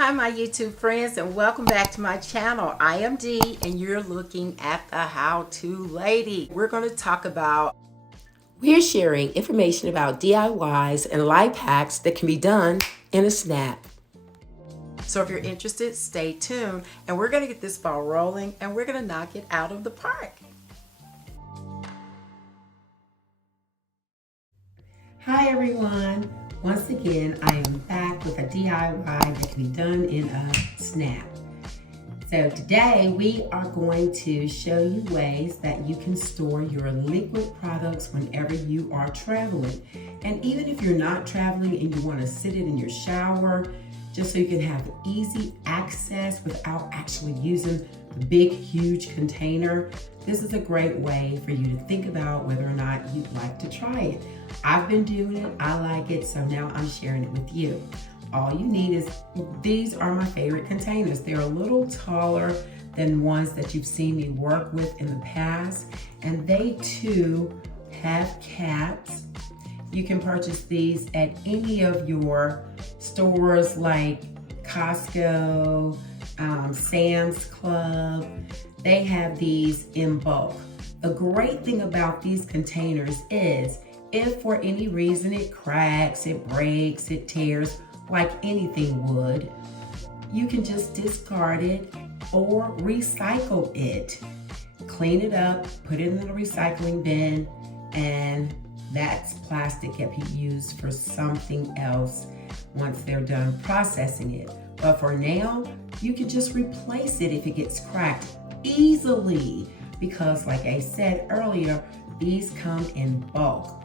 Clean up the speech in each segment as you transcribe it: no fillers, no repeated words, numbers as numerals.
Hi my YouTube friends, and welcome back to my channel. I am Dee and you're looking at the how-to lady. We're sharing information about DIYs and life hacks that can be done in a snap. So if you're interested, stay tuned and we're going to get this ball rolling and we're going to knock it out of the park. Hi everyone. Once again, I am back with a DIY that can be done in a snap. So today we are going to show you ways that you can store your liquid products whenever you are traveling. And even if you're not traveling and you want to sit it in your shower, just so you can have easy access without actually using the big, huge container, this is a great way for you to think about whether or not you'd like to try it. I've been doing it, I like it, so now I'm sharing it with you. All you need is, these are my favorite containers. They're a little taller than ones that you've seen me work with in the past, and they too have caps. You can purchase these at any of your stores like Costco, Sam's Club. They have these in bulk. The great thing about these containers is if for any reason it cracks, it breaks, it tears, like anything would, you can just discard it or recycle it. Clean it up, put it in the recycling bin, and that's plastic that can be used for something else once they're done processing it. But for now, you can just replace it if it gets cracked easily, because like I said earlier, these come in bulk.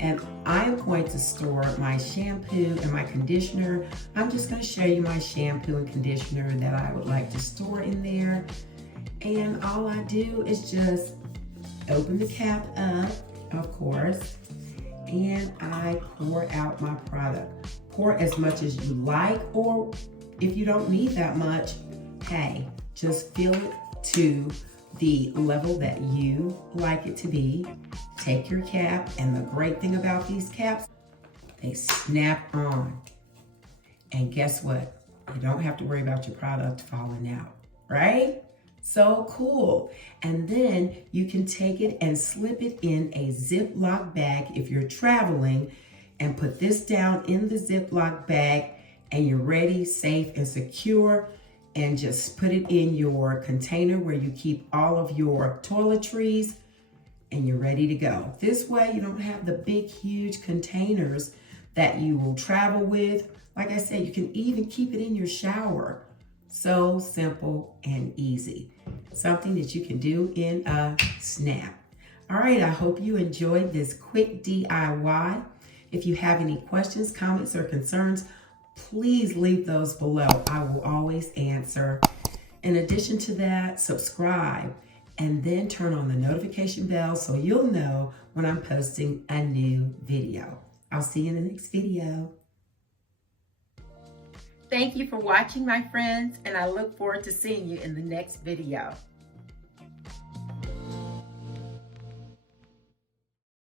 And I'm going to store my shampoo and my conditioner. I'm just going to show you my shampoo and conditioner that I would like to store in there. And all I do is just open the cap up, of course, and I pour out my product. Pour as much as you like, or if you don't need that much, hey, just fill it to the level that you like it to be. Take your cap, and the great thing about these caps, they snap on. And guess what? You don't have to worry about your product falling out, right? So cool. And then you can take it and slip it in a Ziploc bag if you're traveling, and put this down in the Ziploc bag, and you're ready, safe, and secure. And just put it in your container where you keep all of your toiletries, and you're ready to go. This way you don't have the big, huge containers that you will travel with. Like I said, you can even keep it in your shower. So simple and easy. Something that you can do in a snap. All right, I hope you enjoyed this quick DIY. If you have any questions, comments, or concerns, please leave those below. I will always answer. In addition to that, subscribe and then turn on the notification bell so you'll know when I'm posting a new video. I'll see you in the next video. Thank you for watching, my friends, and I look forward to seeing you in the next video.